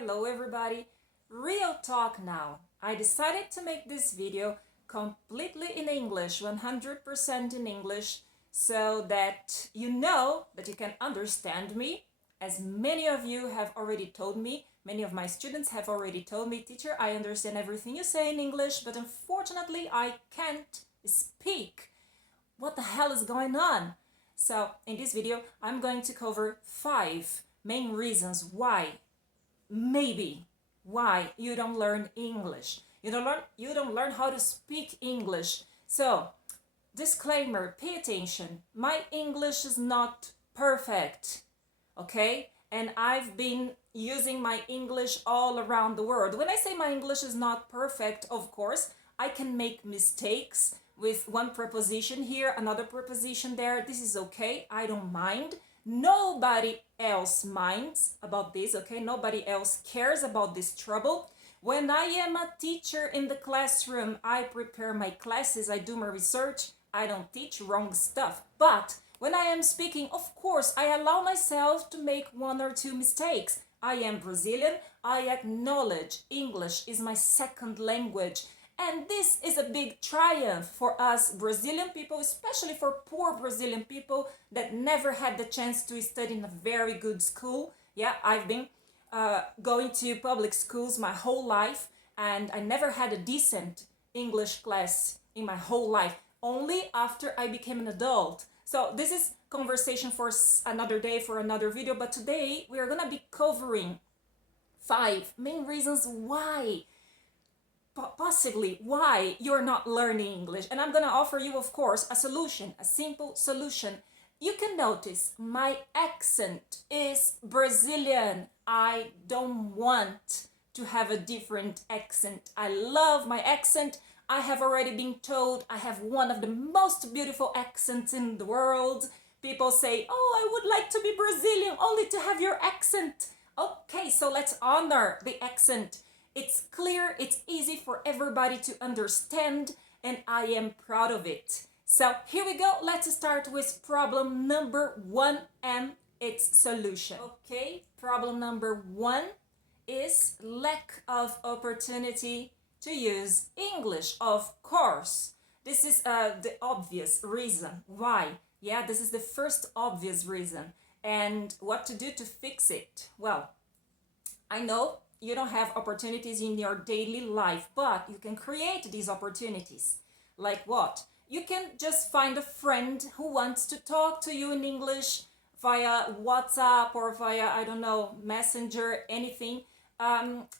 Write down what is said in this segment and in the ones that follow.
Hello everybody, real talk now. I decided to make this video completely in English, 100% in English, so that you know that you can understand me. As many of you have already told me, many of my students have already told me, teacher, I understand everything you say in English, but unfortunately I can't speak. What the hell is going on? So in this video, I'm going to cover 5 main reasons why you don't learn English. You don't learn how to speak English. So, disclaimer, pay attention. My English is not perfect, okay? And I've been using my English all around the world. When I say my English is not perfect, of course, I can make mistakes with one preposition here, another preposition there. This is okay, I don't mind. Nobody else minds about this, okay? Nobody else cares about this trouble. When I am a teacher in the classroom, I prepare my classes, I do my research, I don't teach wrong stuff. But when I am speaking, of course, I allow myself to make 1 or 2 mistakes. I am Brazilian, I acknowledge English is my second language. And this is a big triumph for us Brazilian people, especially for poor Brazilian people that never had the chance to study in a very good school. Yeah, I've been going to public schools my whole life, and I never had a decent English class in my whole life, only after I became an adult. So this is conversation for another day, for another video, but today we are gonna be covering 5 main reasons why possibly why you're not learning English. And I'm gonna offer you, of course, a solution, a simple solution. You can notice my accent is Brazilian. I don't want to have a different accent. I love my accent. I have already been told I have one of the most beautiful accents in the world. People say, oh, I would like to be Brazilian only to have your accent. Okay, so let's honor the accent. It's clear, it's easy for everybody to understand, and I am proud of it. So here we go, let's start with problem number 1 and its solution. Okay, problem number 1 is lack of opportunity to use English, of course. This is the obvious reason why. Yeah, this is the first obvious reason. And what to do to fix it? Well, I know you don't have opportunities in your daily life, but you can create these opportunities. Like what? You can just find a friend who wants to talk to you in English via WhatsApp or via, I don't know, Messenger, anything.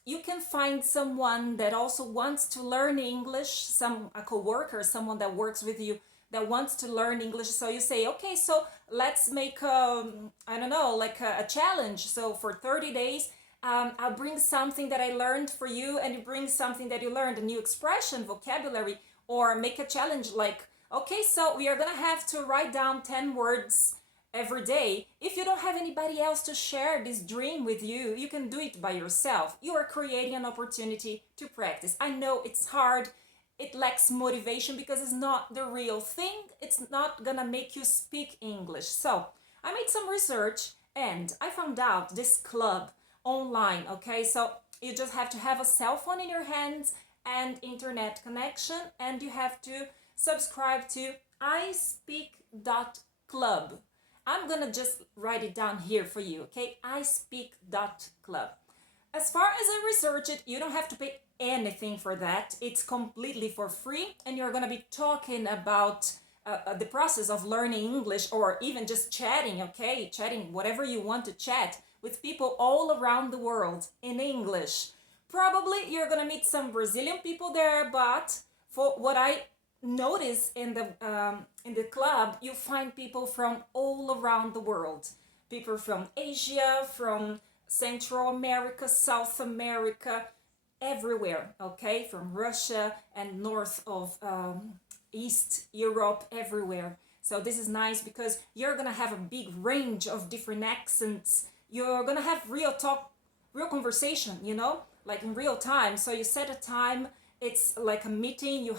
You can find someone that also wants to learn English, a coworker, someone that works with you that wants to learn English. So you say, okay, so let's make, I don't know, like a challenge. So for 30 days, I'll bring something that I learned for you, and you bring something that you learned, a new expression, vocabulary, or make a challenge like, okay, so we are gonna have to write down 10 words every day. If you don't have anybody else to share this dream with you, you can do it by yourself. You are creating an opportunity to practice. I know it's hard, it lacks motivation because it's not the real thing. It's not gonna make you speak English. So I made some research and I found out this club online, okay? So you just have to have a cell phone in your hands and internet connection, and you have to subscribe to ispeak.club. I'm gonna just write it down here for you, okay? ispeak.club. As far as I researched it, you don't have to pay anything for that. It's completely for free, and you're gonna be talking about the process of learning English, or even just chatting, okay? Chatting whatever you want to chat with people all around the world in English. Probably you're gonna meet some Brazilian people there, but for what I noticed in the club, you find people from all around the world. People from Asia, from Central America, South America, everywhere, okay? From Russia and north of East Europe, everywhere. So this is nice because you're gonna have a big range of different accents. You're gonna have real talk, real conversation, you know, like in real time. So you set a time, it's like a meeting you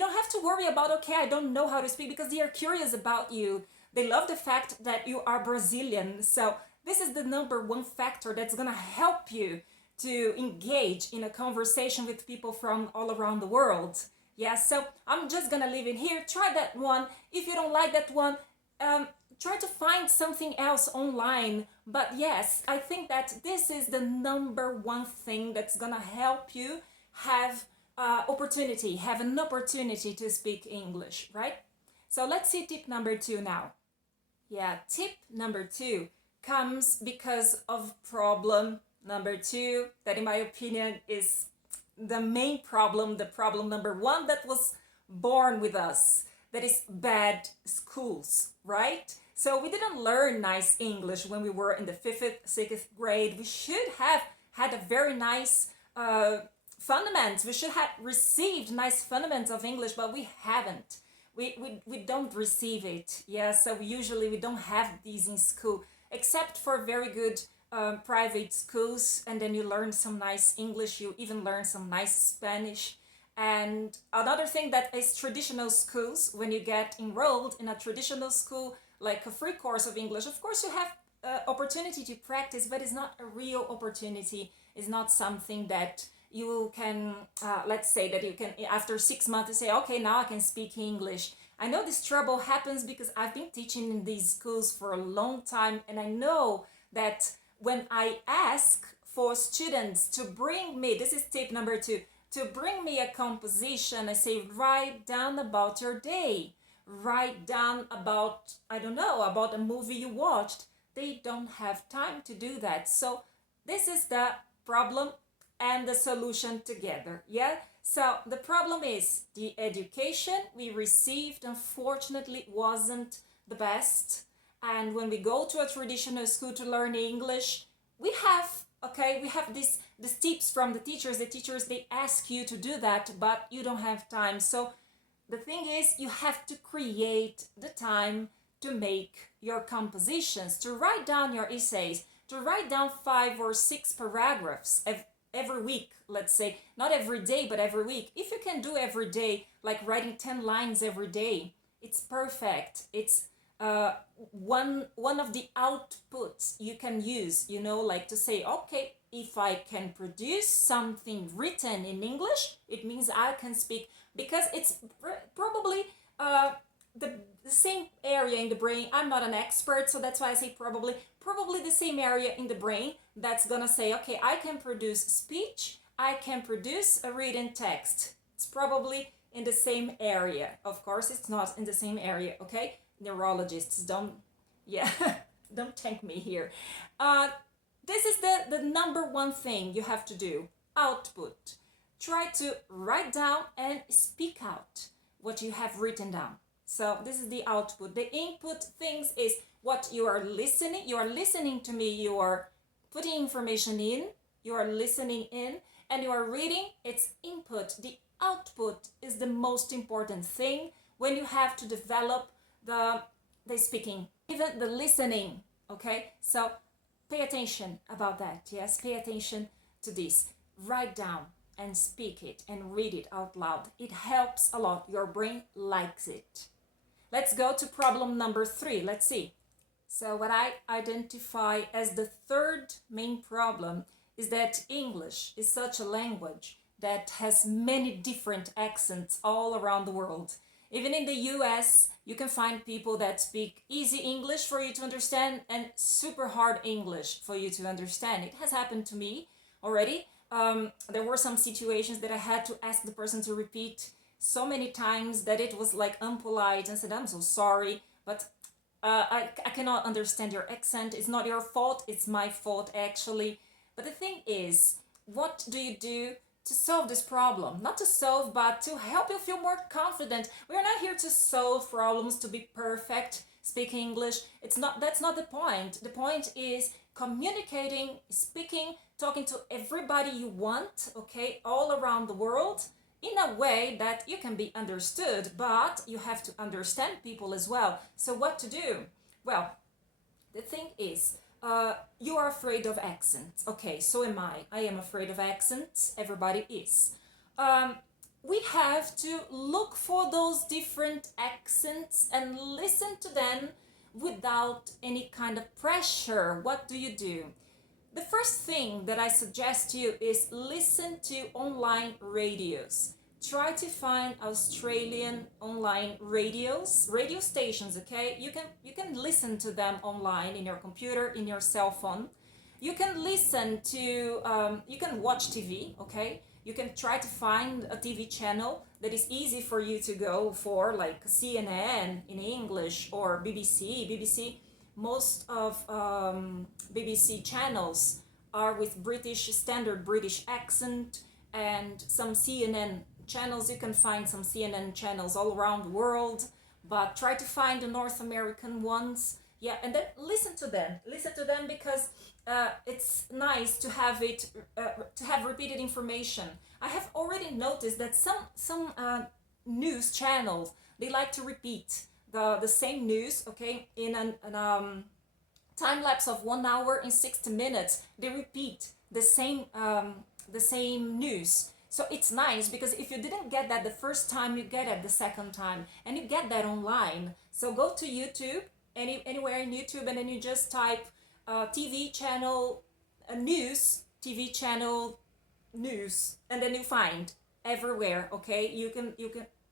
don't have to worry about, okay, I don't know how to speak, because they are curious about you. They love the fact that you are Brazilian. So this is the number 1 factor that's gonna help you to engage in a conversation with people from all around the world. Yeah, so I'm just gonna leave it here. Try that one. If you don't like that one, try to find something else online. But yes, I think that this is the number one thing that's gonna help you have an opportunity to speak English, right? So let's see tip number 2 now. Yeah, tip number 2 comes because of problem number 2, that in my opinion is the main problem, the problem number 1 that was born with us, that is bad schools, right? So we didn't learn nice English when we were in the 5th, 6th grade. We should have had a very nice fundamentals. We should have received nice fundamentals of English, but we haven't. We don't receive it. Yeah, so usually we don't have these in school, except for very good private schools, and then you learn some nice English, you even learn some nice Spanish. And another thing that is traditional schools, when you get enrolled in a traditional school, like a free course of English, of course you have opportunity to practice, but it's not a real opportunity. It's not something that you can, let's say that you can, after 6 months, say, okay, now I can speak English. I know this trouble happens because I've been teaching in these schools for a long time, and I know that when I ask for students to bring me, this is tip number 2, to bring me a composition, I say, write down about your day. Write down about, I don't know, about a movie you watched. They don't have time to do that. So this is the problem and the solution together. Yeah, so the problem is the education we received unfortunately wasn't the best, and when we go to a traditional school to learn English, we have these tips from the teachers. The teachers, they ask you to do that, but you don't have time. So the thing is, you have to create the time to make your compositions, to write down your essays, to write down 5 or 6 paragraphs every week, let's say, not every day, but every week. If you can do every day, like writing 10 lines every day, it's perfect. It's one of the outputs you can use, like to say, okay, if I can produce something written in English, it means I can speak, because it's probably the same area in the brain. I'm not an expert, so that's why I say probably the same area in the brain that's gonna say, okay, I can produce speech, I can produce a written text. It's probably in the same area. Of course, it's not in the same area, okay? Neurologists, don't thank me here. This is the number one thing you have to do. Output. Try to write down and speak out what you have written down. So this is the output. The input things is what you are listening. You are listening to me. You are putting information in. You are listening in, and you are reading. It's input. The output is the most important thing when you have to develop the speaking, even the listening. Okay, so pay attention about that. Yes, pay attention to this. Write down and speak it and read it out loud. It helps a lot. Your brain likes it. Let's go to problem number 3. Let's see. So what I identify as the third main problem is that English is such a language that has many different accents all around the world. Even in the US, you can find people that speak easy English for you to understand and super hard English for you to understand. It has happened to me already. There were some situations that I had to ask the person to repeat so many times that it was like unpolite, and said, I'm so sorry, but I cannot understand your accent. It's not your fault, it's my fault actually. But the thing is, what do you do to solve this problem? Not to solve, but to help you feel more confident. We're not here to solve problems, to be perfect speaking English. That's not the point. The point is communicating, speaking, talking to everybody you want, okay, all around the world, in a way that you can be understood, but you have to understand people as well. So what to do? Well, the thing is, you are afraid of accents. Okay, so am I. I am afraid of accents. Everybody is. We have to look for those different accents and listen to them without any kind of pressure. What do? The first thing that I suggest to you is listen to online radios. Try to find Australian online radio stations, okay? You can listen to them online in your computer, in your cell phone. You can listen to, you can watch TV, okay? You can try to find a TV channel that is easy for you to go for, like CNN in English or BBC. Most of BBC channels are with standard British accent, and some CNN channels, you can find some CNN channels all around the world, but try to find the North American ones. Yeah, and then listen to them because it's nice to have repeated information. I have already noticed that some news channels, they like to repeat the same news, okay, in an time lapse of 1 hour and 60 minutes. They repeat the same news. So it's nice because if you didn't get that the first time, you get it the second time, and you get that online. So go to YouTube, anywhere in YouTube, and then you just type TV channel news, TV channel news, and then you find everywhere, okay? You can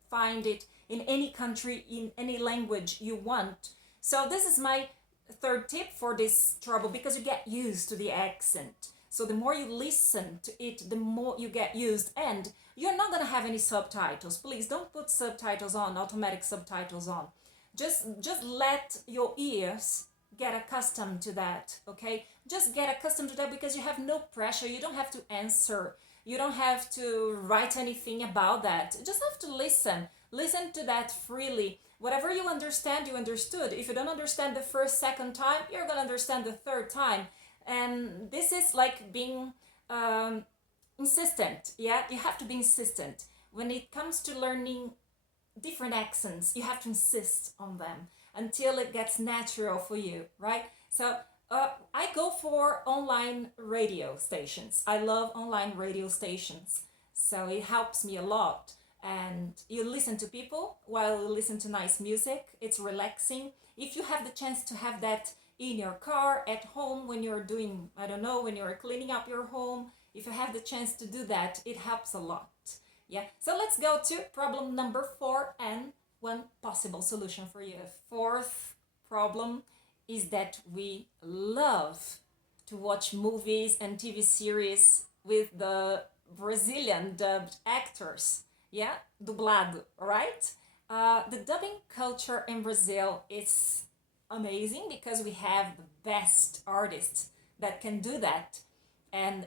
find it in any country, in any language you want. So this is my third tip for this trouble, because you get used to the accent. So the more you listen to it, the more you get used, and you're not gonna have any subtitles. Please don't put subtitles on, automatic subtitles on. Just let your ears get accustomed to that, okay? Just get accustomed to that, because you have no pressure. You don't have to answer. You don't have to write anything about that. You just have to listen. Listen to that freely. Whatever you understand, you understood. If you don't understand the first, second time, you're gonna understand the third time. And this is like being insistent. Yeah, you have to be insistent. When it comes to learning different accents, you have to insist on them until it gets natural for you, right? So I go for online radio stations. I love online radio stations. So it helps me a lot. And you listen to people while you listen to nice music. It's relaxing. If you have the chance to have that in your car, at home, when you're doing, I don't know, when you're cleaning up your home, if you have the chance to do that, it helps a lot. Yeah, so let's go to problem number 4 and one possible solution for you. Fourth problem is that we love to watch movies and TV series with the Brazilian dubbed actors. Yeah, dublado, right? The dubbing culture in Brazil is amazing because we have the best artists that can do that, and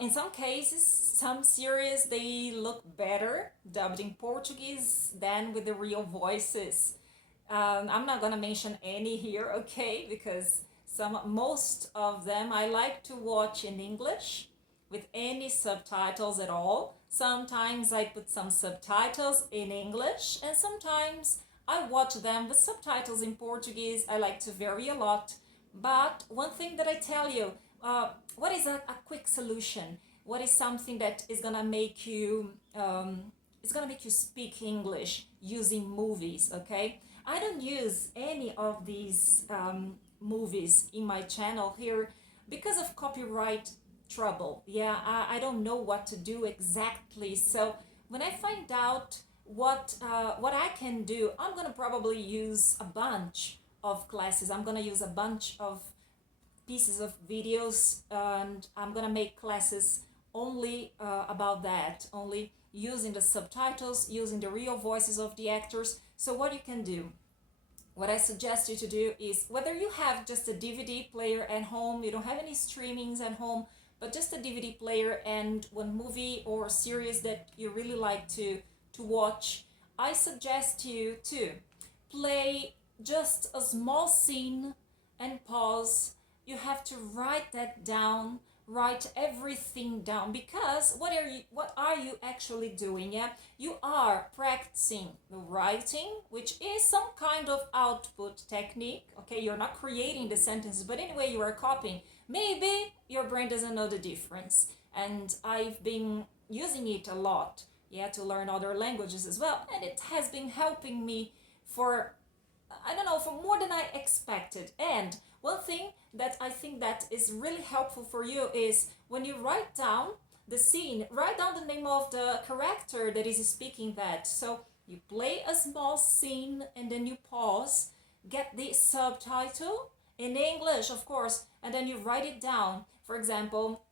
in some cases, some series, they look better dubbed in Portuguese than with the real voices. I'm not gonna mention any here, okay, because most of them I like to watch in English with any subtitles at all. Sometimes I put some subtitles in English, and sometimes I watch them with subtitles in Portuguese. I like to vary a lot. But one thing that I tell you, what is a quick solution? What is something that is gonna make you speak English using movies, okay? I don't use any of these movies in my channel here because of copyright trouble. Yeah, I don't know what to do exactly. So when I find out what I can do, I'm gonna probably use a bunch of classes. I'm gonna use a bunch of pieces of videos, and I'm gonna make classes only about that, only using the subtitles, using the real voices of the actors. So what you can do, what I suggest you to do is, whether you have just a DVD player at home, you don't have any streamings at home, but just a DVD player and one movie or series that you really like to watch, I suggest you to play just a small scene and pause. You have to write that down, write everything down, because what are you actually doing? Yeah, you are practicing the writing, which is some kind of output technique. Okay, you're not creating the sentences, but anyway, you are copying. Maybe your brain doesn't know the difference, and I've been using it a lot, yeah, to learn other languages as well, and it has been helping me for, I don't know, for more than I expected. And One thing that I think that is really helpful for you is when you write down the scene, write down the name of the character that is speaking that. So you play a small scene and then you pause, get the subtitle in English, of course, and then you write it down. For example,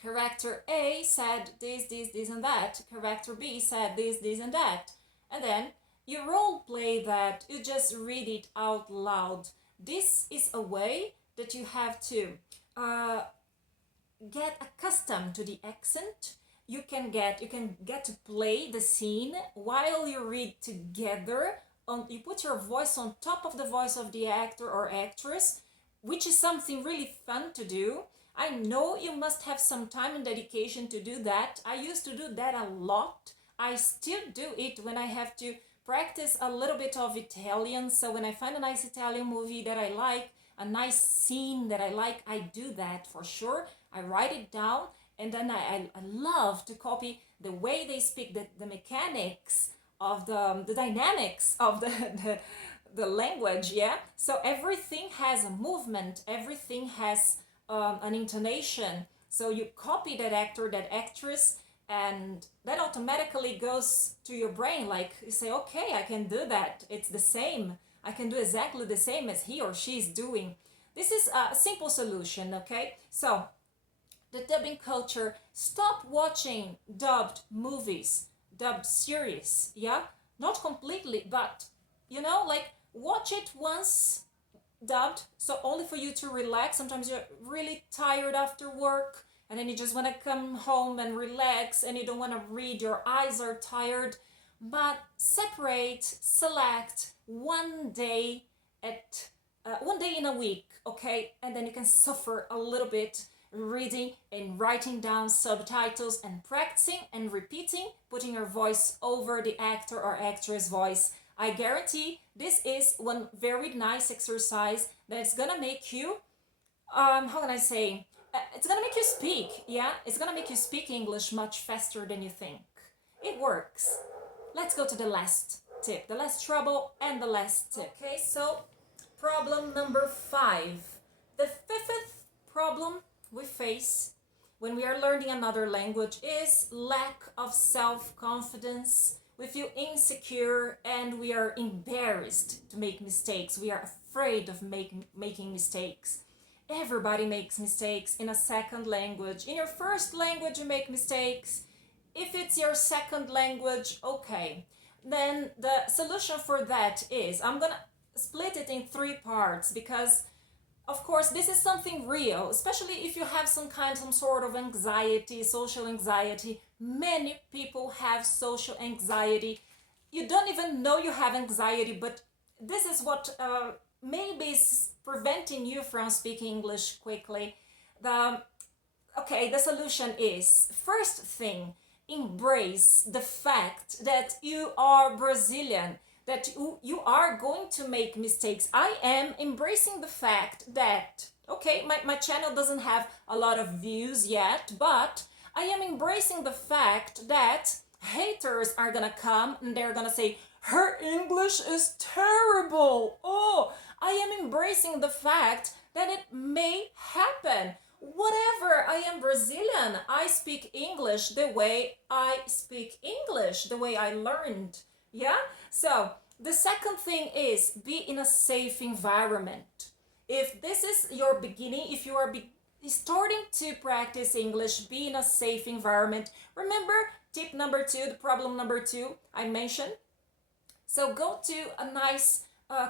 character A said this, and that. Character B said this, and that. And then you role play that, you just read it out loud. This is a way that you have to get accustomed to the accent. You can get to play the scene while you read together. You put your voice on top of the voice of the actor or actress, which is something really fun to do. I know you must have some time and dedication to do that. I used to do that a lot. I still do it when I have to practice a little bit of Italian. So when I find a nice Italian movie that I like, a nice scene that I like, I do that for sure. I write it down, and then I love to copy the way they speak, the mechanics of the dynamics of the language, yeah? So everything has a movement, everything has an intonation. So you copy that actor, that actress, and that automatically goes to your brain. Like you say, okay, I can do that. It's the same. I can do exactly the same as he or she is doing. This is a simple solution, okay? So the dubbing culture, stop watching dubbed movies, dubbed series, yeah? Not completely, but, you know, like watch it once dubbed, so only for you to relax. Sometimes you're really tired after work, and then you just want to come home and relax, and you don't want to read, your eyes are tired. But separate, select one day in a week, okay? And then you can suffer a little bit reading and writing down subtitles and practicing and repeating, putting your voice over the actor or actress voice. I guarantee this is one very nice exercise that's gonna make you, how can I say, it's gonna make you speak, yeah? It's gonna make you speak English much faster than you think. It works. Let's go to the last tip, the last trouble and the last tip. Okay, so problem number 5. The fifth problem we face when we are learning another language is lack of self-confidence. We feel insecure and we are embarrassed to make mistakes. We are afraid of making mistakes. Everybody makes mistakes in a second language. In your first language you make mistakes. If it's your second language, okay. Then the solution for that is, I'm gonna split it in 3 parts because of course, this is something real, especially if you have some sort of anxiety, social anxiety. Many people have social anxiety. You don't even know you have anxiety, but this is what maybe is preventing you from speaking English quickly. The solution is, first thing, embrace the fact that you are Brazilian, that you are going to make mistakes. I am embracing the fact that, okay, my channel doesn't have a lot of views yet, but I am embracing the fact that haters are gonna come and they're gonna say, her English is terrible. Oh, I am embracing the fact that it may happen. Whatever, I am Brazilian. I speak English the way I speak English, the way I learned. Yeah? So the second thing is be in a safe environment. If this is your beginning, if you are starting to practice English, be in a safe environment. Remember tip number 2, the problem number 2 I mentioned? So go to a nice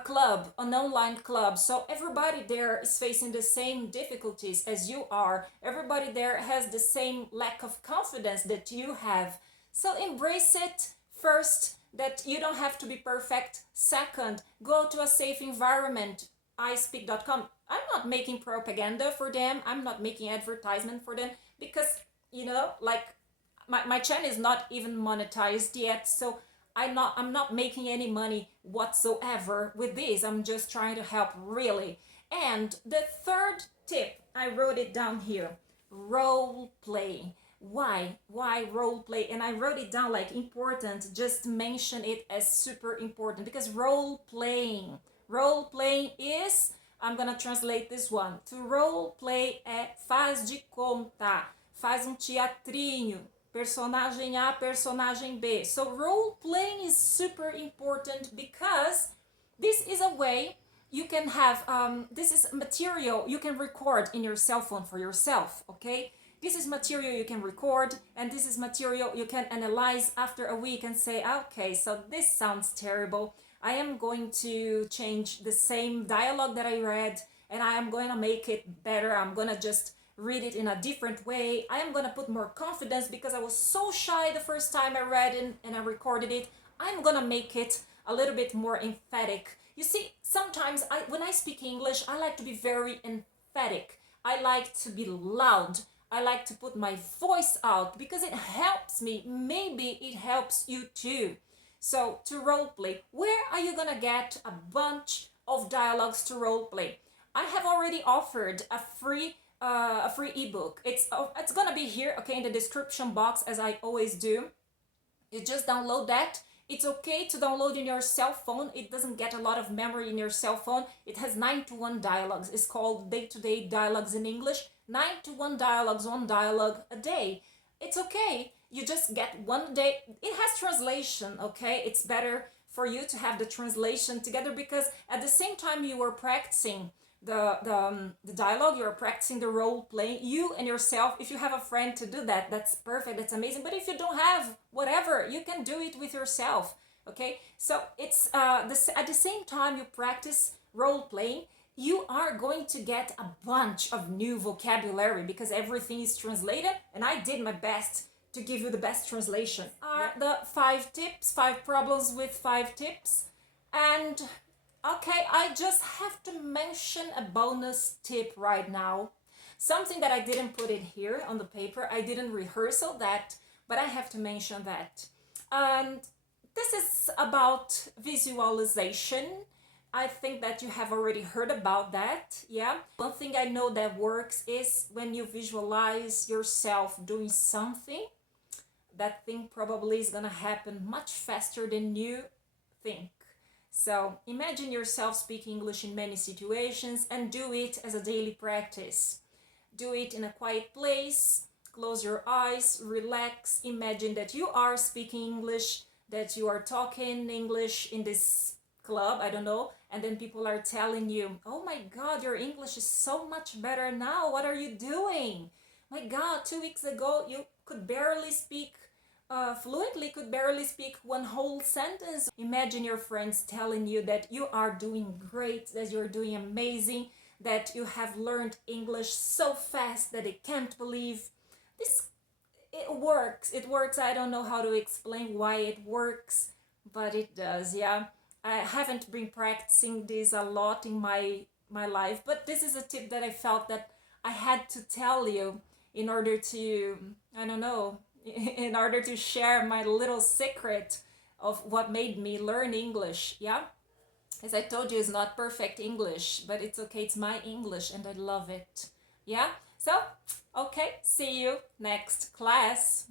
club, an online club. So everybody there is facing the same difficulties as you are. Everybody there has the same lack of confidence that you have. So embrace it. First, that you don't have to be perfect. Second, go to a safe environment. ispeak.com. I'm not making propaganda for them. I'm not making advertisement for them because, you know, like my channel is not even monetized yet. So I'm not making any money whatsoever with this. I'm just trying to help, really. And the third tip, I wrote it down here, role play. Why role play? And I wrote it down like important, just mention it as super important, because role playing is I'm gonna translate this one. To role play é faz de conta, faz teatrinho, personagem A, personagem B. So role playing is super important because this is a way you can have, this is material you can record in your cell phone for yourself, okay? This is material you can record, and this is material you can analyze after a week and say, okay, so this sounds terrible. I am going to change the same dialogue that I read, and I am going to make it better. I'm going to just read it in a different way. I am going to put more confidence because I was so shy the first time I read it and I recorded it. I'm going to make it a little bit more emphatic. You see, sometimes when I speak English, I like to be very emphatic. I like to be loud. I like to put my voice out because it helps me. Maybe it helps you too. So to role play, where are you gonna get a bunch of dialogues to role play? I have already offered a free ebook. It's gonna be here, okay, in the description box, as I always do. You just download that. It's okay to download in your cell phone. It doesn't get a lot of memory in your cell phone. It has 9-to-1 dialogues. It's called day-to-day dialogues in English. 9-to-1 dialogues, one dialogue a day. It's okay. You just get one day. It has translation, okay? It's better for you to have the translation together because at the same time you are practicing the dialogue, you're practicing the role playing, you and yourself. If you have a friend to do that, that's perfect, that's amazing. But if you don't have, whatever, you can do it with yourself, okay? So it's at the same time you practice role playing, you are going to get a bunch of new vocabulary because everything is translated, and I did my best to give you the best translation. Are the 5 tips, 5 problems with 5 tips. And okay, I just have to mention a bonus tip right now. Something that I didn't put in here on the paper. I didn't rehearsal that, but I have to mention that. And this is about visualization. I think that you have already heard about that, yeah? One thing I know that works is when you visualize yourself doing something, that thing probably is gonna happen much faster than you think. So imagine yourself speaking English in many situations and do it as a daily practice. Do it in a quiet place, close your eyes, relax, imagine that you are speaking English, that you are talking English in this club, I don't know, and then people are telling you, oh my God, your English is so much better now, what are you doing? My God, 2 weeks ago you could barely speak fluently, could barely speak one whole sentence. Imagine your friends telling you that you are doing great, that you're doing amazing, that you have learned English so fast that they can't believe. It works. I don't know how to explain why it works, but it does, yeah. I haven't been practicing this a lot in my life, but this is a tip that I felt that I had to tell you in order to, I don't know, in order to share my little secret of what made me learn English, yeah? As I told you, it's not perfect English, but it's okay, it's my English and I love it, yeah? So, okay, see you next class.